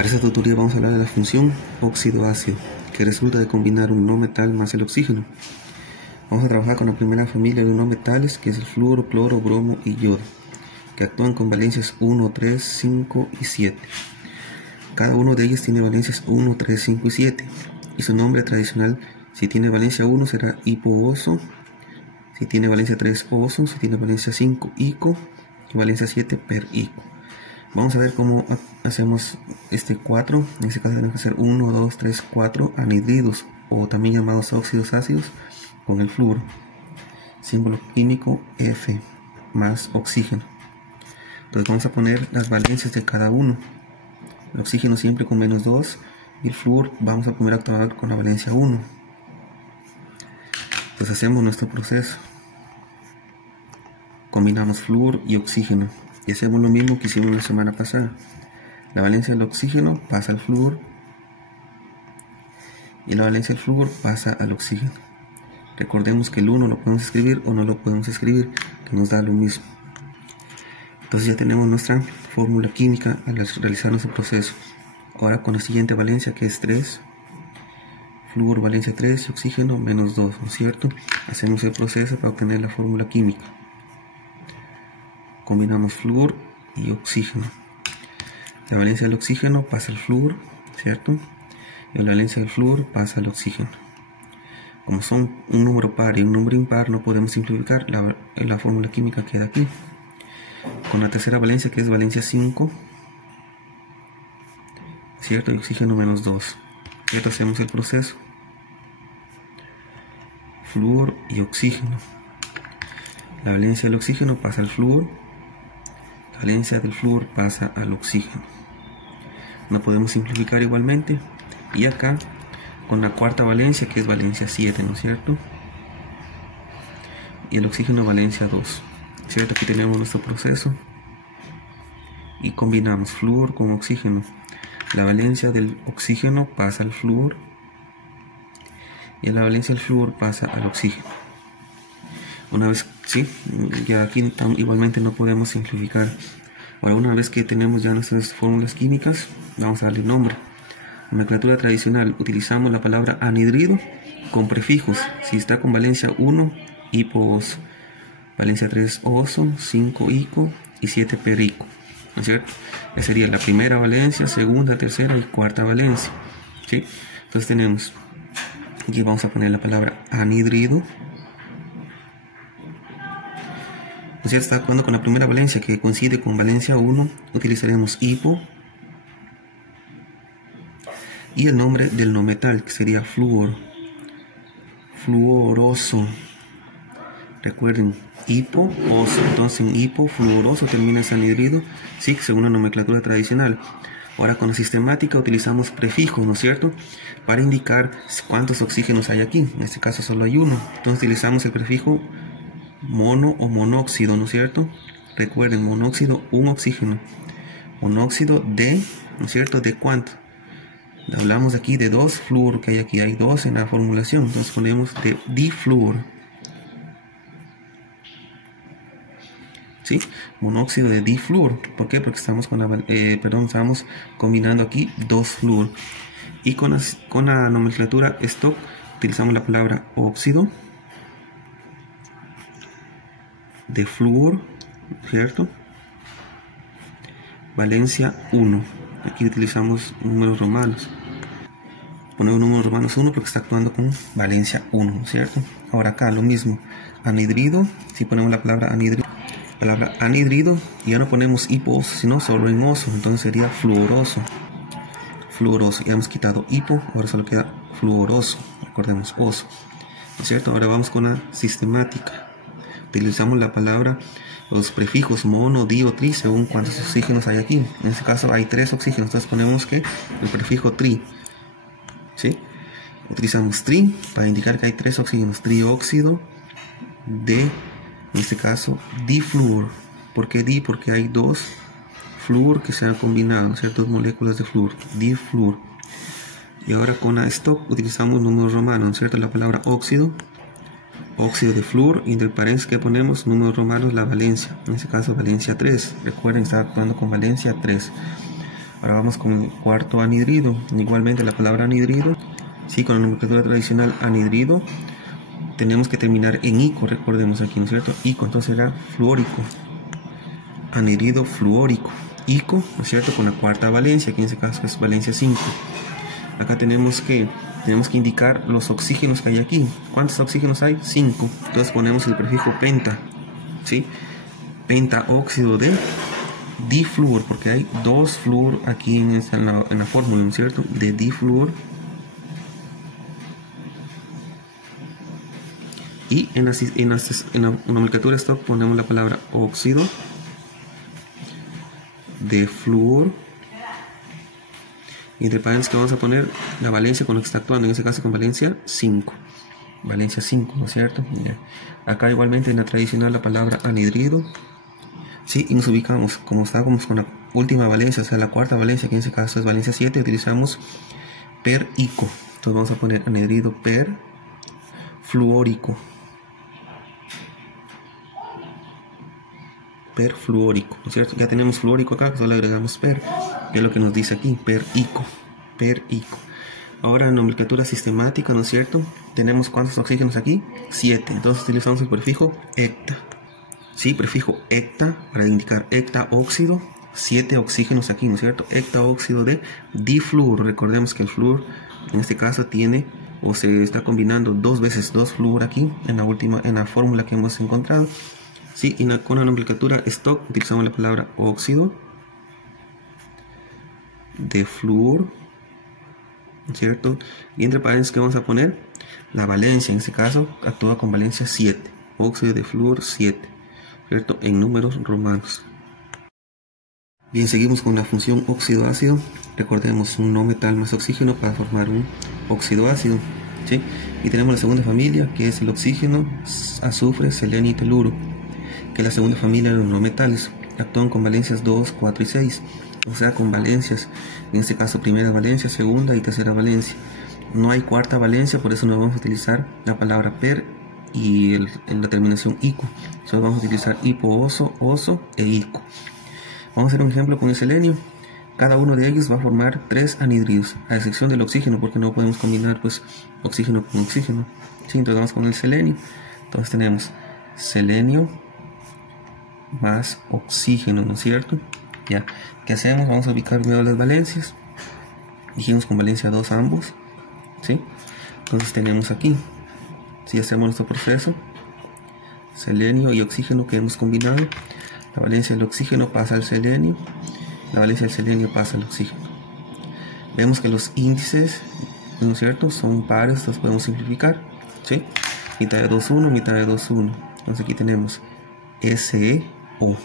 Para esta tutoría vamos a hablar de la función óxido-ácido, que resulta de combinar un no metal más el oxígeno. Vamos a trabajar con la primera familia de no metales, que es el flúor, cloro, bromo y yodo, que actúan con valencias 1, 3, 5 y 7. Cada uno de ellos tiene valencias 1, 3, 5 y 7, y su nombre tradicional, si tiene valencia 1 será hipooso, si tiene valencia 3 oso, si tiene valencia 5 ico y valencia 7 perico. Vamos a ver cómo hacemos este 4. En este caso tenemos que hacer 1, 2, 3, 4 anhidridos, o también llamados óxidos ácidos, con el flúor. Símbolo químico F más oxígeno. Entonces vamos a poner las valencias de cada uno. El oxígeno siempre con menos 2 y el flúor vamos a poner a actuar con la valencia 1. Entonces hacemos nuestro proceso. Combinamos flúor y oxígeno. Y hacemos lo mismo que hicimos la semana pasada. La valencia del oxígeno pasa al flúor y la valencia del flúor pasa al oxígeno. Recordemos que el 1 lo podemos escribir o no lo podemos escribir, que nos da lo mismo. Entonces ya tenemos nuestra fórmula química al realizar nuestro proceso. Ahora con la siguiente valencia, que es 3, flúor valencia 3 y oxígeno menos 2, ¿no es cierto? Hacemos el proceso para obtener la fórmula química. Combinamos flúor y oxígeno. La valencia del oxígeno pasa al flúor, ¿cierto? Y la valencia del flúor pasa al oxígeno. Como son un número par y un número impar, no podemos simplificar, la fórmula química queda aquí. Con la tercera valencia, que es valencia 5, ¿cierto? Y oxígeno menos 2. ¿Cierto? Hacemos el proceso. Flúor y oxígeno. La valencia del oxígeno pasa al flúor. La valencia del flúor pasa al oxígeno. No podemos simplificar igualmente. Y acá, con la cuarta valencia, que es valencia 7, ¿no es cierto? Y el oxígeno valencia 2. ¿Cierto? Aquí tenemos nuestro proceso. Y combinamos flúor con oxígeno. La valencia del oxígeno pasa al flúor. Y la valencia del flúor pasa al oxígeno. Una vez, sí, ya aquí igualmente no podemos simplificar. Ahora, una vez que tenemos ya nuestras fórmulas químicas, vamos a darle nombre. Nomenclatura tradicional, utilizamos la palabra anhidrido con prefijos. Si está con valencia 1, hipooso, valencia 3 oso, 5 ico y 7 perico, ¿no es cierto? Esa sería la primera valencia, segunda, tercera y cuarta valencia, ¿sí? Entonces tenemos, aquí vamos a poner la palabra anhidrido. Ya está actuando con la primera valencia, que coincide con valencia 1, utilizaremos hipo y el nombre del no metal, que sería flúor, fluoroso. Recuerden, hipo, oso, entonces en hipo, fluoroso termina en anhidrido, sí, según la nomenclatura tradicional. Ahora con la sistemática utilizamos prefijos, ¿no es cierto?, para indicar cuántos oxígenos hay aquí. En este caso solo hay uno, entonces utilizamos el prefijo mono o monóxido, ¿no es cierto? Recuerden, monóxido, un oxígeno. Monóxido de, ¿no es cierto?, ¿de cuánto? Hablamos aquí de 2 flúor, que hay 2 en la formulación, entonces ponemos de diflúor. ¿Sí? Monóxido de diflúor. ¿Por qué? Porque estamos estamos combinando aquí 2 flúor. Y con la nomenclatura stock utilizamos la palabra óxido de flúor, ¿cierto? Valencia 1. Aquí utilizamos números romanos. Ponemos números romanos 1 porque está actuando con valencia 1, ¿cierto? Ahora acá lo mismo. Anhidrido, si ponemos la palabra anhidrido, y ya no ponemos hipooso, sino solo en oso, entonces sería fluoroso. Fluoroso, ya hemos quitado hipo, ahora solo queda fluoroso, recordemos oso, ¿no es cierto? Ahora vamos con la sistemática. Utilizamos la palabra, los prefijos mono, di o tri, según cuántos oxígenos hay aquí. En este caso hay 3 oxígenos, entonces ponemos que el prefijo tri, ¿sí? Utilizamos tri para indicar que hay 3 oxígenos, trióxido de, en este caso, diflúor. ¿Por qué di? Porque hay 2 flúor que se han combinado, ¿cierto? 2 moléculas de flúor, diflúor. Y ahora con la stock utilizamos números romanos, ¿cierto? La palabra óxido de flúor, y entre paréntesis que ponemos números romanos la valencia, en este caso valencia 3. Recuerden, está actuando con valencia 3. Ahora vamos con el cuarto anhidrido. Igualmente la palabra anhidrido, sí, con la nomenclatura tradicional anhidrido, tenemos que terminar en ico, recordemos aquí, ¿no es cierto? Ico, entonces será fluórico. Anhidrido fluórico. Ico, ¿no es cierto? Con la cuarta valencia, que en este caso es valencia 5. Acá tenemos que indicar los oxígenos que hay aquí. ¿Cuántos oxígenos hay? 5. Entonces ponemos el prefijo penta, ¿sí? Pentaóxido de difluor, porque hay 2 flúor aquí en la fórmula, ¿no es cierto? De difluor. Y en la nomenclatura stock ponemos la palabra óxido de flúor. Y entre paréntesis que vamos a poner la valencia con la que está actuando, en este caso con valencia 5. Valencia 5, ¿no es cierto? Ya. Acá igualmente en la tradicional la palabra anhidrido. Sí, y nos ubicamos, como estábamos con la última valencia, o sea la cuarta valencia, que en este caso es valencia 7, utilizamos per ico. Entonces vamos a poner anhidrido per fluórico. Per fluórico, ¿no es cierto? Ya tenemos fluórico acá, solo agregamos per, que es lo que nos dice aquí, per ico. Per ico. Ahora en nomenclatura sistemática, ¿no es cierto? Tenemos ¿cuántos oxígenos aquí? 7. Entonces utilizamos el prefijo hecta. Sí, prefijo hecta para indicar hectaóxido. 7 oxígenos aquí, ¿no es cierto? Hectaóxido de difluor. Recordemos que el flúor en este caso tiene o se está combinando 2 veces 2 flúor aquí en la fórmula que hemos encontrado. Sí, y con la nomenclatura stock utilizamos la palabra óxido de flúor, ¿cierto? Y entre paréntesis que vamos a poner la valencia, en este caso actúa con valencia 7, óxido de flúor 7, ¿cierto? En números romanos. Bien, seguimos con la función óxido-ácido. Recordemos un no metal más oxígeno para formar un óxido-ácido, ¿sí? Y tenemos la segunda familia, que es el oxígeno, azufre, selenio y teluro, que es la segunda familia de los no metales. Actúan con valencias 2, 4 y 6, o sea, con valencias, en este caso primera valencia, segunda y tercera valencia. No hay cuarta valencia, por eso no vamos a utilizar la palabra per y la terminación ico. Solo vamos a utilizar hipo-oso, oso e ico. Vamos a hacer un ejemplo con el selenio. Cada uno de ellos va a formar 3 anhidridos, a excepción del oxígeno, porque no podemos combinar pues oxígeno con oxígeno. Sí, entonces vamos con el selenio. Entonces tenemos selenio más oxígeno, ¿no es cierto? Ya, ¿qué hacemos? Vamos a ubicar primero las valencias. Dijimos con valencia 2 ambos, ¿sí? Entonces tenemos aquí, si hacemos nuestro proceso, selenio y oxígeno que hemos combinado, la valencia del oxígeno pasa al selenio, la valencia del selenio pasa al oxígeno. Vemos que los índices, ¿no es cierto?, son pares, los podemos simplificar, ¿sí? Mitad de 2, 1, mitad de 2, 1. Entonces aquí tenemos SeO,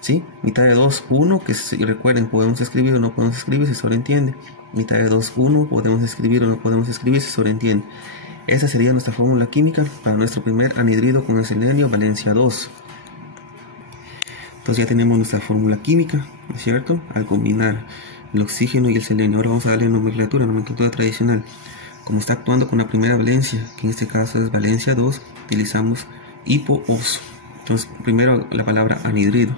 ¿sí? Mitad de 2, 1, que si recuerden, podemos escribir o no podemos escribir si sobreentiende. Mitad de 2, 1, podemos escribir o no podemos escribir si sobreentiende. Esa sería nuestra fórmula química para nuestro primer anhidrido con el selenio, valencia 2. Entonces ya tenemos nuestra fórmula química, ¿no es cierto? Al combinar el oxígeno y el selenio. Ahora vamos a darle nomenclatura tradicional. Como está actuando con la primera valencia, que en este caso es valencia 2, utilizamos hipo-oso. Entonces primero la palabra anhidrido.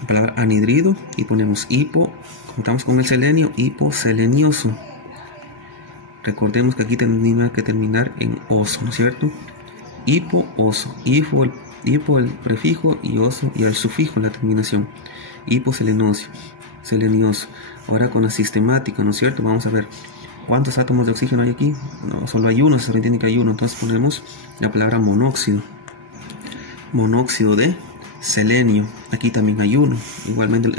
La palabra anhidrido y ponemos hipo, contamos con el selenio, hiposelenioso. Recordemos que aquí tendría que terminar en oso, ¿no es cierto? Hipo-oso, hipo el prefijo y oso y el sufijo la terminación. Hiposelenioso. Ahora con la sistemática, ¿no es cierto? Vamos a ver cuántos átomos de oxígeno hay aquí. No, solo hay uno, se entiende que hay uno. Entonces ponemos la palabra monóxido. Monóxido de selenio. Aquí también hay uno. Igualmente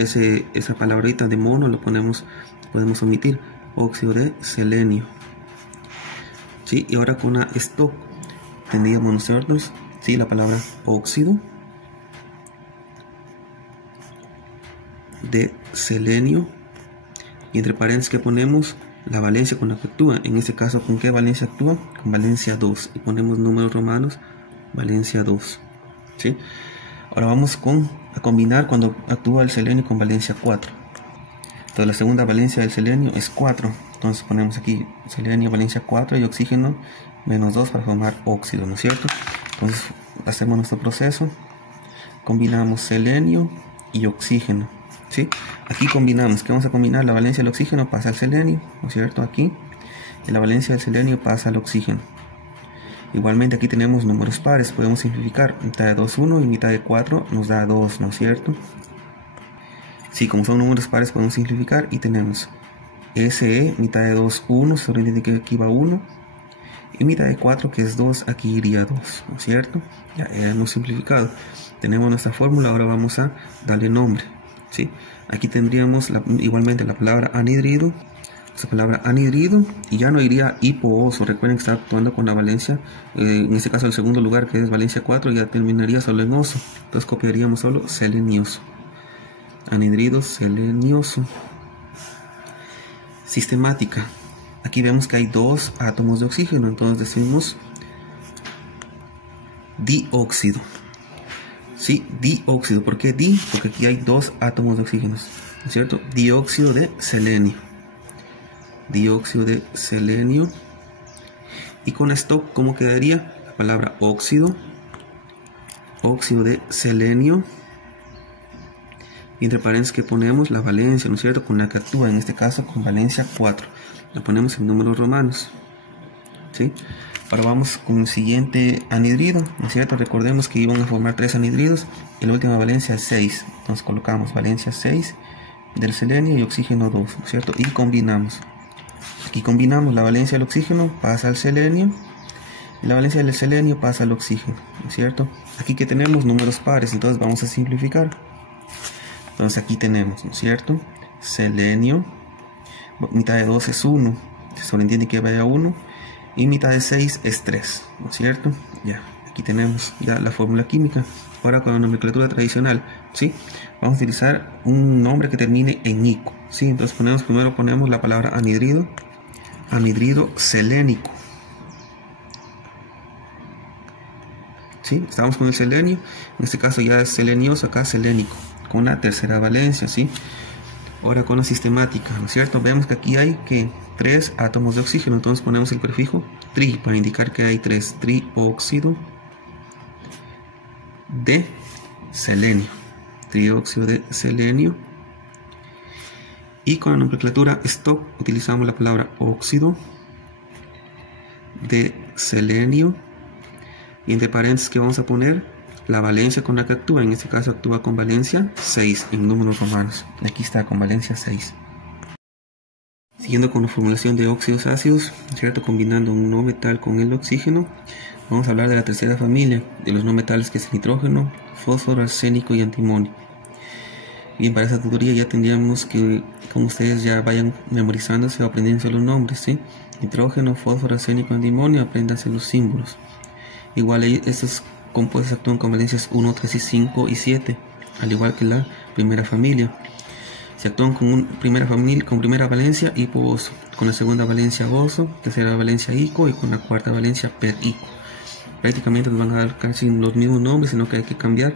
esa palabrita de mono lo podemos omitir. Óxido de selenio. ¿Sí? Y ahora con la stock tendríamos nosotros, ¿sí?, la palabra óxido de selenio, y entre paréntesis que ponemos la valencia con la que actúa. En este caso, ¿con qué valencia actúa? Con valencia 2, y ponemos números romanos, valencia 2, ¿sí? Ahora vamos a combinar cuando actúa el selenio con valencia 4. Entonces la segunda valencia del selenio es 4. Entonces ponemos aquí selenio, valencia 4 y oxígeno menos 2 para formar óxido, ¿no es cierto? Entonces hacemos nuestro proceso, combinamos selenio y oxígeno, ¿sí? Aquí combinamos. ¿Qué vamos a combinar? La valencia del oxígeno pasa al selenio, ¿no es cierto? Aquí. Y la valencia del selenio pasa al oxígeno. Igualmente aquí tenemos números pares. Podemos simplificar. Mitad de 2, 1 y mitad de 4 nos da 2, ¿no es cierto? Sí, como son números pares podemos simplificar y tenemos SE, mitad de 2, 1, se sobreentiende que aquí va 1. Y mitad de 4 que es 2, aquí iría 2, ¿no es cierto? Ya hemos simplificado. Tenemos nuestra fórmula, ahora vamos a darle nombre, ¿sí? Aquí tendríamos igualmente la palabra anhidrido, esta palabra anhidrido, y ya no iría hipooso. Recuerden que está actuando con la valencia, en este caso el segundo lugar que es valencia 4, ya terminaría solo en oso. Entonces copiaríamos solo selenioso, anhidrido selenioso. Sistemática. Aquí vemos que hay 2 átomos de oxígeno, entonces decimos dióxido. Sí, dióxido. ¿Por qué di? Porque aquí hay 2 átomos de oxígeno, ¿no es cierto? Dióxido de selenio. Dióxido de selenio. Y con esto, ¿cómo quedaría? La palabra óxido. Óxido de selenio. Y entre paréntesis que ponemos la valencia, ¿no es cierto? Con la que actúa, en este caso con valencia 4. La ponemos en números romanos, ¿sí? Ahora vamos con el siguiente anhidrido, ¿no es cierto? Recordemos que iban a formar 3 anhidridos y la última valencia es 6. Entonces colocamos valencia 6 del selenio y oxígeno 2, ¿no es cierto? Y combinamos. Aquí combinamos la valencia del oxígeno, pasa al selenio, y la valencia del selenio pasa al oxígeno, ¿no es cierto? Aquí que tenemos números pares, entonces vamos a simplificar. Entonces aquí tenemos, ¿no es cierto? Selenio, mitad de 2 es 1, se sobreentiende que vaya 1, y mitad de 6 es 3, ¿no es cierto? Ya, aquí tenemos ya la fórmula química. Ahora con la nomenclatura tradicional, ¿sí? Vamos a utilizar un nombre que termine en ico, ¿sí? Entonces primero ponemos la palabra anhidrido, anhidrido selénico, ¿sí? Estamos con el selenio, en este caso ya es selenioso, acá selénico, con la tercera valencia, ¿sí? Ahora con la sistemática, ¿no es cierto? Vemos que aquí hay que 3 átomos de oxígeno, entonces ponemos el prefijo tri para indicar que hay 3, trióxido de selenio, trióxido de selenio. Y con la nomenclatura stock utilizamos la palabra óxido de selenio, y entre paréntesis que vamos a poner la valencia con la que actúa. En este caso actúa con valencia 6 en números romanos. Aquí está con valencia 6. Siguiendo con la formulación de óxidos ácidos, ¿cierto? Combinando un no metal con el oxígeno, vamos a hablar de la tercera familia de los no metales, que es el nitrógeno, fósforo, arsénico y antimonio. Bien, para esta tutoría ya tendríamos que, como ustedes ya vayan memorizándose o aprendiéndose los nombres, ¿sí? Nitrógeno, fósforo, arsénico, antimonio, apréndanse los símbolos. Igual estos compuestos actúan con valencias 1, 3 y 5 y 7, al igual que la primera familia. Se actúan con primera valencia hipooso, con la segunda valencia oso, tercera valencia ico y con la cuarta valencia perico. Prácticamente nos van a dar casi los mismos nombres, sino que hay que cambiar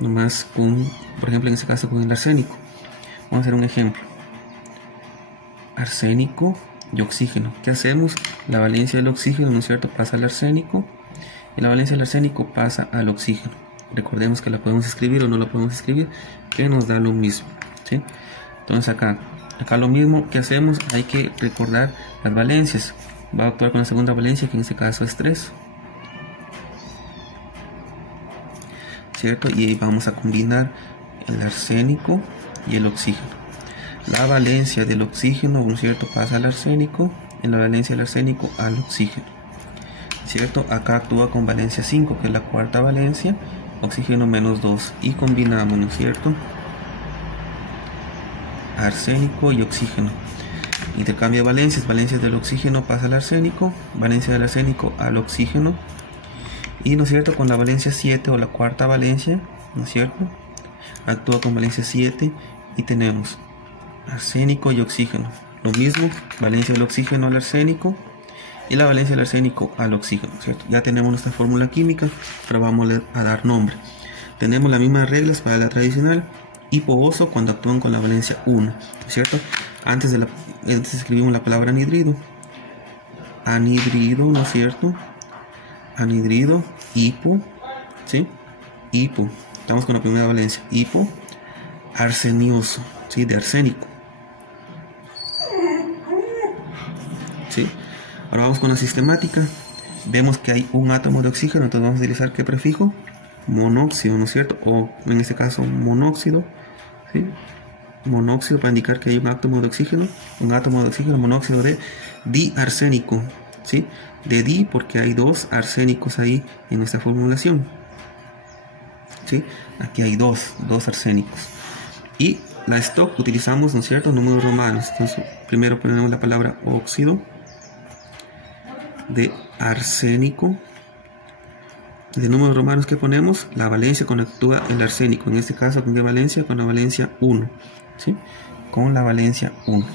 nomás con, por ejemplo en este caso con el arsénico. Vamos a hacer un ejemplo. Arsénico y oxígeno. ¿Qué hacemos? La valencia del oxígeno, ¿no es cierto?, pasa al arsénico, y la valencia del arsénico pasa al oxígeno. Recordemos que la podemos escribir o no la podemos escribir, que nos da lo mismo, ¿sí? Entonces acá lo mismo que hacemos, hay que recordar las valencias. Va a actuar con la segunda valencia, que en este caso es 3, ¿cierto? Y vamos a combinar el arsénico y el oxígeno. La valencia del oxígeno, ¿no es cierto?, pasa al arsénico, en la valencia del arsénico al oxígeno, ¿cierto? Acá actúa con valencia 5, que es la cuarta valencia, oxígeno menos 2, y combinamos, ¿no es cierto?, arsénico y oxígeno. Intercambia valencias del oxígeno pasa al arsénico, valencia del arsénico al oxígeno, y, ¿no es cierto?, con la valencia 7 o la cuarta valencia, ¿no es cierto?, actúa con valencia 7 y tenemos arsénico y oxígeno. Lo mismo, valencia del oxígeno al arsénico y la valencia del arsénico al oxígeno, ¿cierto? Ya tenemos nuestra fórmula química, pero vamos a dar nombre. Tenemos las mismas reglas para la tradicional. Hipooso cuando actúan con la valencia 1, ¿cierto? Antes escribimos la palabra anhidrido. Anhidrido, ¿no es cierto? arsenioso, ¿sí? De arsénico. ¿Sí? Ahora vamos con la sistemática. Vemos que hay un átomo de oxígeno, entonces vamos a utilizar ¿qué prefijo? Monóxido, ¿no es cierto? O en este caso monóxido, ¿sí? Monóxido para indicar que hay un átomo de oxígeno, monóxido de diarsénico, ¿sí? De di porque hay dos arsénicos ahí en esta formulación, ¿sí? Aquí hay dos arsénicos. Y la stock utilizamos, ¿no es cierto?, números romanos. Entonces primero ponemos la palabra óxido de arsénico. De números romanos que ponemos la valencia cuando actúa el arsénico, en este caso con qué valencia, con la valencia 1, ¿sí? Con la valencia 1.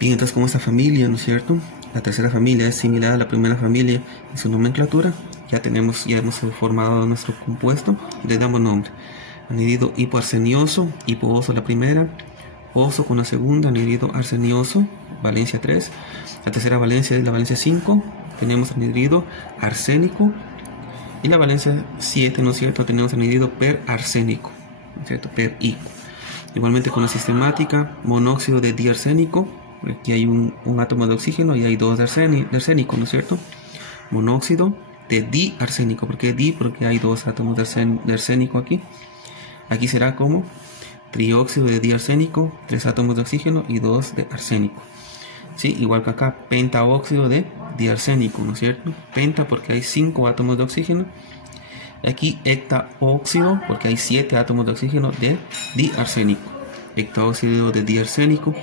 Bien, entonces como esta familia, ¿no es cierto?, la tercera familia es similar a la primera familia en su nomenclatura, ya hemos formado nuestro compuesto y le damos nombre. Anhidrido hipoarsenioso, hipooso la primera, oso con la segunda, anhidrido arsenioso, valencia 3. La tercera valencia es la valencia 5, tenemos anhidrido arsénico. Y la valencia 7, ¿no es cierto?, tenemos anhidrido perarsénico, ¿no es cierto?, perico. Igualmente con la sistemática, monóxido de diarsénico, aquí hay un átomo de oxígeno y hay dos de arsénico, ¿no es cierto? Monóxido de diarsénico, ¿por qué di? Porque hay dos átomos de arsénico aquí. Aquí será como trióxido de diarsénico, 3 átomos de oxígeno y 2 de arsénico. ¿Sí? Igual que acá, pentaóxido de diarsénico, ¿no es cierto? Penta porque hay 5 átomos de oxígeno. Aquí hectaóxido porque hay 7 átomos de oxígeno de diarsénico. Hectaóxido de diarsénico.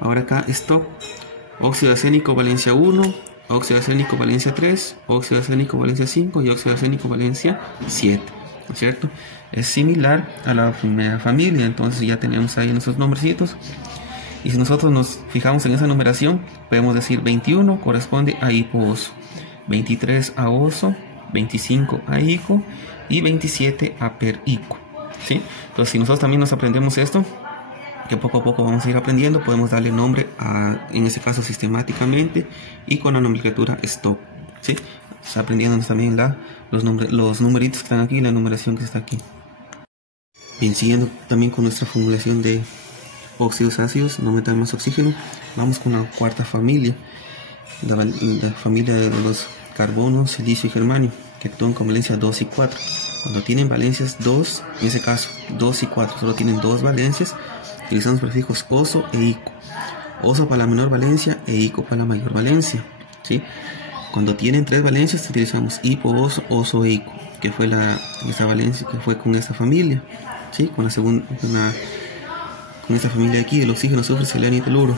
Ahora acá esto, óxido de arsénico valencia 1, óxido de arsénico valencia 3, óxido de arsénico valencia 5 y óxido de arsénico valencia 7, ¿no es cierto? Es similar a la primera familia, entonces ya tenemos ahí nuestros nombrecitos. Y si nosotros nos fijamos en esa numeración, podemos decir 21 corresponde a hipooso, 23 a oso, 25 a ico y 27 a perico, ¿sí? Entonces si nosotros también nos aprendemos esto, que poco a poco vamos a ir aprendiendo, podemos darle nombre en este caso sistemáticamente y con la nomenclatura stock, ¿sí? Aprendiéndonos también los numeritos que están aquí y la numeración que está aquí. Bien, siguiendo también con nuestra formulación de óxidos ácidos, no metan más oxígeno, vamos con la cuarta familia, la familia de los carbono, silicio y germanio, que actúan con valencia 2 y 4. Cuando tienen valencias 2, en ese caso 2 y 4, solo tienen 2 valencias, utilizamos prefijos oso e ico. Oso para la menor valencia e ico para la mayor valencia, ¿sí? Cuando tienen 3 valencias utilizamos hipooso, oso e ico, que fue esta valencia que fue con esta familia, ¿sí? Con esta familia de aquí, el oxígeno, azufre, selenio y teluro.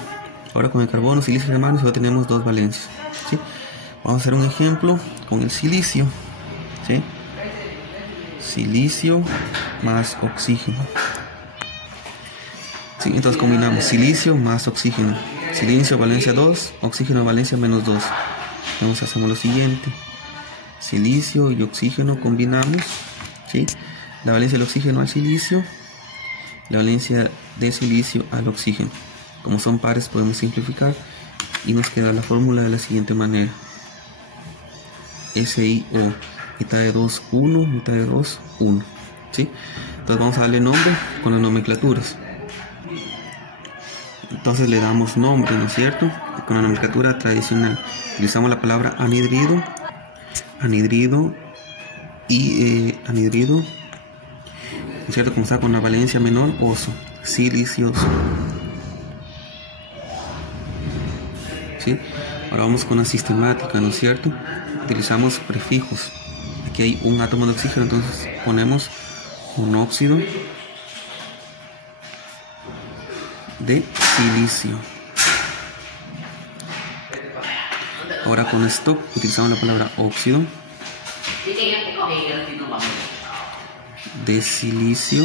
Ahora con el carbono, silicio y germanio solo tenemos 2 valencias, ¿sí? Vamos a hacer un ejemplo con el silicio, ¿sí? Silicio más oxígeno. Sí, entonces combinamos silicio más oxígeno. Silicio valencia 2, oxígeno valencia menos 2. Entonces hacemos lo siguiente. Silicio y oxígeno combinamos, ¿sí? La valencia del oxígeno al silicio, la valencia de silicio al oxígeno. Como son pares podemos simplificar y nos queda la fórmula de la siguiente manera. SiO, mitad de 2, 1, mitad de 2, 1, ¿sí? Entonces vamos a darle nombre con las nomenclaturas. Entonces le damos nombre, ¿no es cierto? Con la nomenclatura tradicional utilizamos la palabra anhidrido, ¿no es cierto? Como está con la valencia menor, oso, silicioso, ¿sí? Ahora vamos con la sistemática, ¿no es cierto? Utilizamos prefijos. Aquí hay un átomo de oxígeno, entonces ponemos monóxido de silicio. Ahora con esto utilizamos la palabra óxido de silicio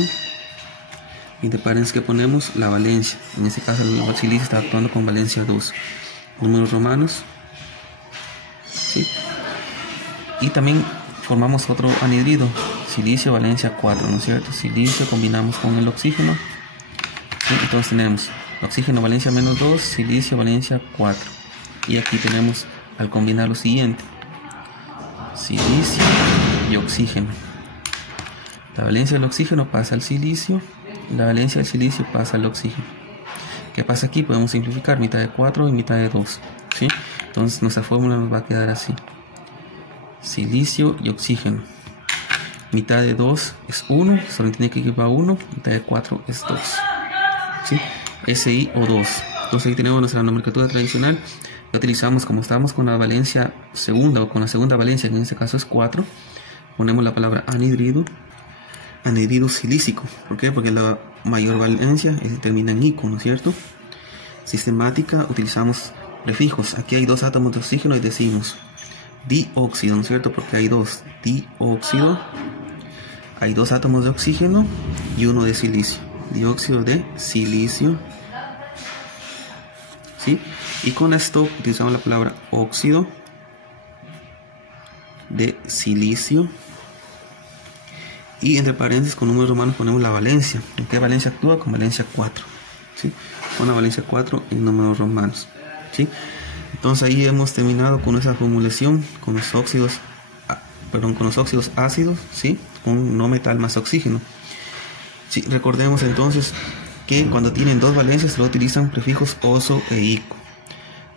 y prepárense que ponemos la valencia. En este caso el silicio está actuando con valencia 2. Números romanos, ¿sí? Y también formamos otro anhidrido, silicio valencia 4, ¿no es cierto? Silicio combinamos con el oxígeno, ¿sí? Entonces tenemos oxígeno valencia menos 2, silicio valencia 4. Y aquí tenemos al combinar lo siguiente, silicio y oxígeno. La valencia del oxígeno pasa al silicio, la valencia del silicio pasa al oxígeno. ¿Qué pasa aquí? Podemos simplificar mitad de 4 y mitad de 2, ¿sí? Entonces nuestra fórmula nos va a quedar así: silicio y oxígeno. Mitad de 2 es 1, solo tiene que ir para 1, mitad de 4 es 2, ¿sí? SiO2. Entonces ahí tenemos nuestra nomenclatura tradicional. La utilizamos como estamos con la valencia segunda o con la segunda valencia, que en este caso es 4. Ponemos la palabra anhidrido, anhidrido silícico. ¿Por qué? Porque la mayor valencia termina en ico, ¿no es cierto? Sistemática, utilizamos prefijos. Aquí hay 2 átomos de oxígeno y decimos dióxido, ¿no es cierto? Porque hay 2, dióxido. Hay 2 átomos de oxígeno y 1 de silicio. Dióxido de silicio, ¿sí? Y con esto utilizamos la palabra óxido de silicio. Y entre paréntesis con números romanos ponemos la valencia. ¿En qué valencia actúa? Con valencia 4, ¿sí? Con la valencia 4 en números romanos, ¿sí? Entonces ahí hemos terminado con esa formulación con los óxidos, con los óxidos ácidos, ¿sí? Con no metal más oxígeno. Sí, recordemos entonces que cuando tienen 2 valencias lo utilizan prefijos oso e ico.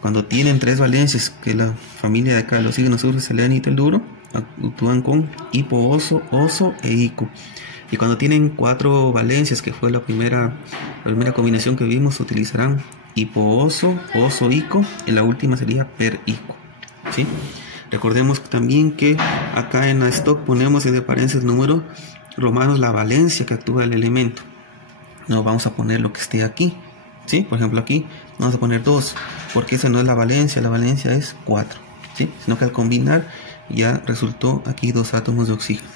Cuando tienen 3 valencias, que la familia de acá, los oxígenos azul, seleno y teluro, actúan con hipooso, oso e ico. Y cuando tienen 4 valencias, que fue la primera combinación que vimos, utilizarán hipooso, oso, ico, y la última sería per ico, ¿sí? Recordemos también que acá en la stock ponemos entre paréntesis números romanos la valencia que actúa el elemento. No vamos a poner lo que esté aquí, ¿sí? Por ejemplo aquí vamos a poner 2, porque esa no es la valencia es 4, ¿sí? Sino que al combinar ya resultó aquí 2 átomos de oxígeno.